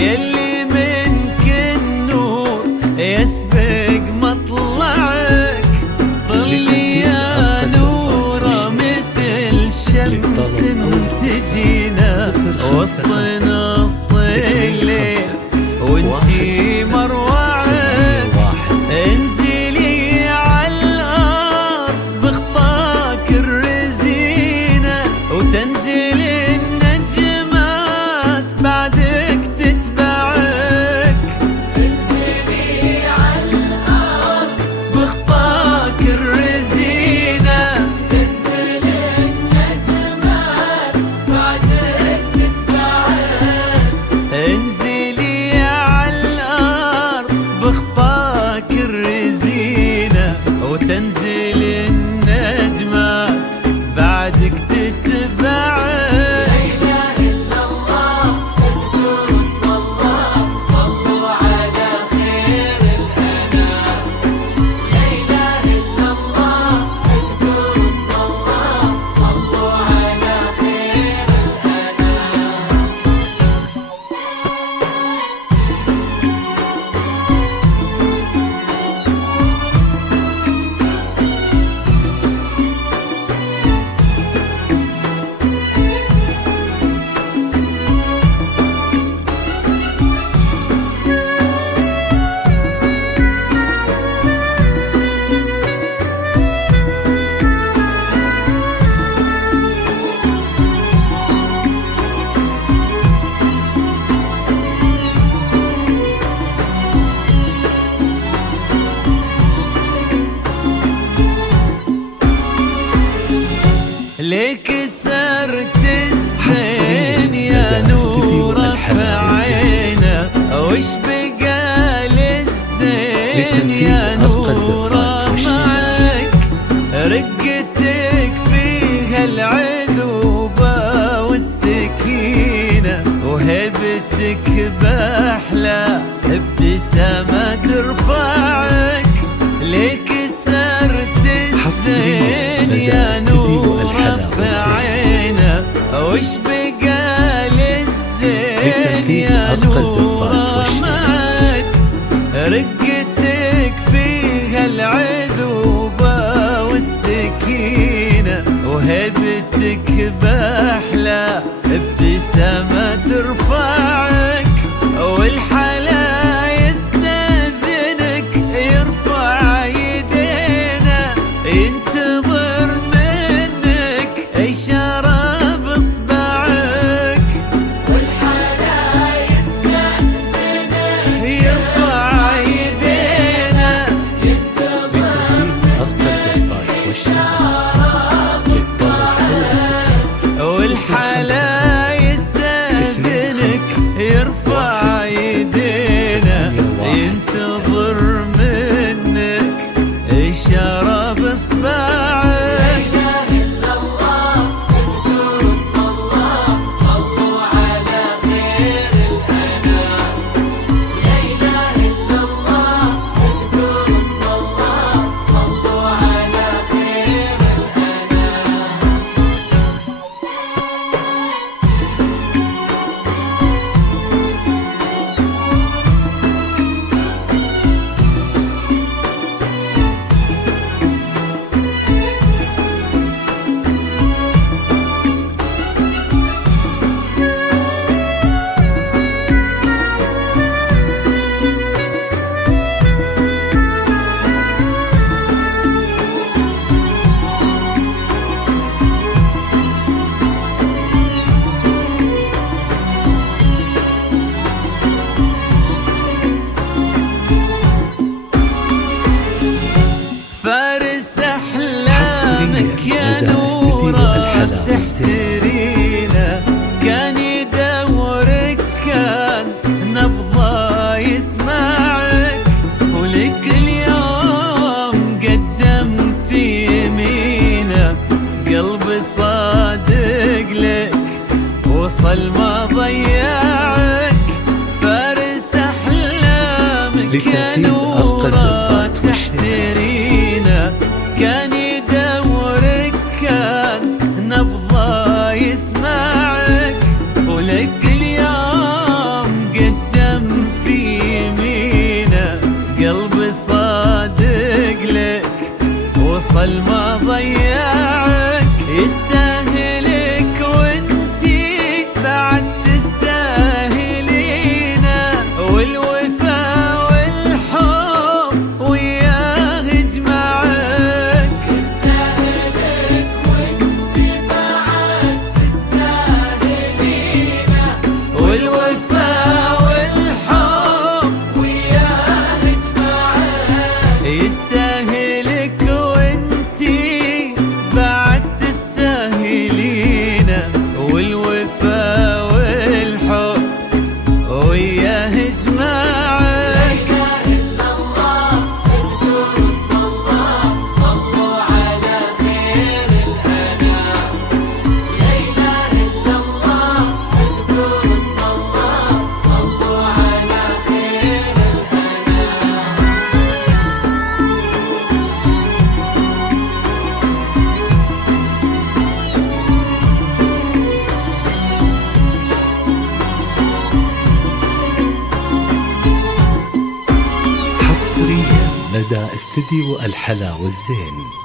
يلي منك النور يسبق مطلعك. طلي يا نورة مثل شمس تجينا وسط نص الليل وانتي مروعك. انزلي عالارض بخطاك الرزينة وتنزل النجمات بعدك تتبعك. انزلي عالارض بخطاك الرزينة تنزل النجمات بعدك تتبعك. انزلي عالارض بخطاك الرزينة وتنزل النجمات بعدك تتبعك. ليك سرت الزين يا نورة في عينه وش بقى للزين يا نورة معك. رقتك فيها العذوبة والسكينة وهبتك بأحلى ابتسامة ترفعك. ليك سرت الزين يا نورة في عينه وش بقى للزين يا نورة معك. رقتك فيها العذوبة والسكينة وهبتك بأحلى ابتسامة ترفعك. والحلا يستأذنك يرفع يدينا ينتظر منك إشارة بإصبعك. والحلا يستأذنك يرفع يدينا ينتظر منك إشارة بإصبعك. والحلا يستأذنك يرفع يدينا ينتظر منك إشارة بإصبعك. يا نورة تحترينا كان يدورك كان نبضة يسمعك. ولك اليوم قدم في يمينه قلبي صادق لك وصل ما ضيعك. فارس أحلامك يا نورة تحترينا كان يدورك كان نبضة يسمعك. ولك اليوم قدم لدى استديو الحلا والزين.